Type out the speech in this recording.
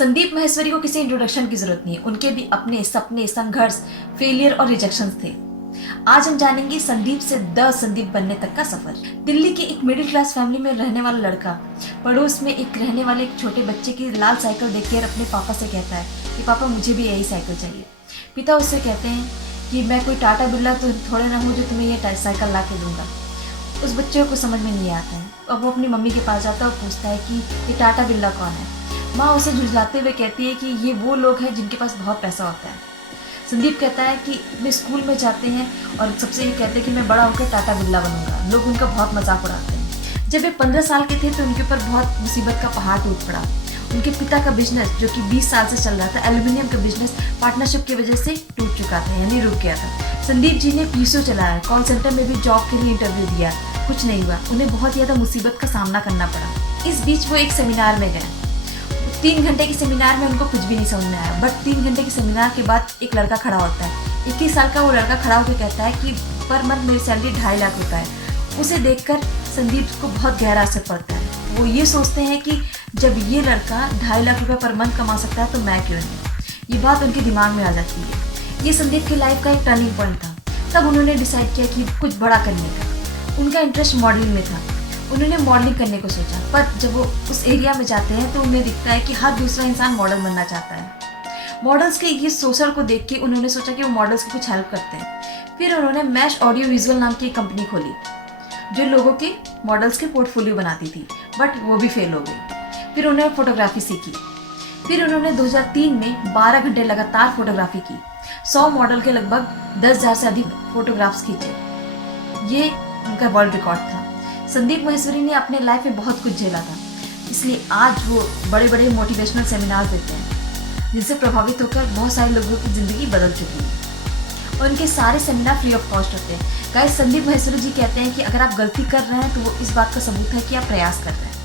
संदीप माहेश्वरी को किसी इंट्रोडक्शन की जरूरत नहीं है। उनके भी अपने सपने, संघर्ष, फेलियर और रिजेक्शंस थे। आज हम जानेंगे संदीप से द संदीप बनने तक का सफर। दिल्ली के एक मिडिल क्लास फैमिली में रहने वाला लड़का पड़ोस में एक रहने वाले एक छोटे बच्चे की लाल साइकिल देखकर अपने पापा से कहता है कि पापा मुझे भी यही साइकिल चाहिए। पिता उससे कहते हैं कि मैं कोई टाटा बिरला तो थोड़े ना हूँ जो तुम्हें ये साइकिल ला के दूंगा। उस बच्चे को समझ में नहीं आता है। अब वो अपनी मम्मी के पास जाता है और पूछता है कि ये टाटा बिरला कौन है। माँ उसे झुंझलाते हुए कहती है कि ये वो लोग हैं जिनके पास बहुत पैसा होता है। संदीप कहता है कि वे स्कूल में जाते हैं और सबसे ये कहते हैं कि मैं बड़ा होकर टाटा बिरला बनूंगा। लोग उनका बहुत मजाक उड़ाते हैं। जब वे 15 साल के थे तो उनके ऊपर बहुत मुसीबत का पहाड़ टूट पड़ा। उनके पिता का बिजनेस जो कि 20 साल से चल रहा था, एल्यूमिनियम का बिजनेस, पार्टनरशिप की वजह से टूट चुका था, यानी रुक गया था। संदीप जी ने पीसीओ चलाया, कॉल सेंटर में भी जॉब के लिए इंटरव्यू दिया, कुछ नहीं हुआ। उन्हें बहुत ज़्यादा मुसीबत का सामना करना पड़ा। इस बीच वो एक सेमिनार में गए। 3 घंटे के सेमिनार में उनको कुछ भी नहीं समझ में आया। बट 3 घंटे के सेमिनार के बाद एक लड़का खड़ा होता है। 21 साल का वो लड़का खड़ा होकर कहता है कि पर मंथ मेरी सैलरी 2.5 लाख रुपए है। उसे देखकर संदीप को बहुत गहरा असर पड़ता है। वो ये सोचते हैं कि जब ये लड़का 2.5 लाख रुपए पर मंथ कमा सकता है तो मैं क्यों नहीं। ये बात उनके दिमाग में आ जाती है। ये संदीप की लाइफ का एक टर्निंग पॉइंट था। तब उन्होंने डिसाइड किया कि कुछ बड़ा करने का। उनका इंटरेस्ट मॉडलिंग में था। उन्होंने मॉडलिंग करने को सोचा, पर जब वो उस एरिया में जाते हैं तो उन्हें दिखता है कि हर दूसरा इंसान मॉडल बनना चाहता है। मॉडल्स के ये सोशल को देख के उन्होंने सोचा कि वो मॉडल्स की कुछ हेल्प करते हैं। फिर उन्होंने मैश ऑडियो विजुअल नाम की एक कंपनी खोली जो लोगों के मॉडल्स के पोर्टफोलियो बनाती थी, बट वो भी फेल हो गई। फिर उन्होंने फोटोग्राफी सीखी। फिर उन्होंने 2003 में 12 घंटे लगातार फोटोग्राफी की। 100 मॉडल के लगभग 10,000 से अधिक फोटोग्राफ्स खींचे। ये उनका वर्ल्ड रिकॉर्ड था। संदीप माहेश्वरी ने अपने लाइफ में बहुत कुछ झेला था, इसलिए आज वो बड़े बड़े मोटिवेशनल सेमिनार देते हैं जिनसे प्रभावित होकर बहुत सारे लोगों की ज़िंदगी बदल चुकी है। और उनके सारे सेमिनार फ्री ऑफ कॉस्ट होते हैं। गाइस, संदीप माहेश्वरी जी कहते हैं कि अगर आप गलती कर रहे हैं तो वो इस बात का सबूत है कि आप प्रयास कर रहे हैं।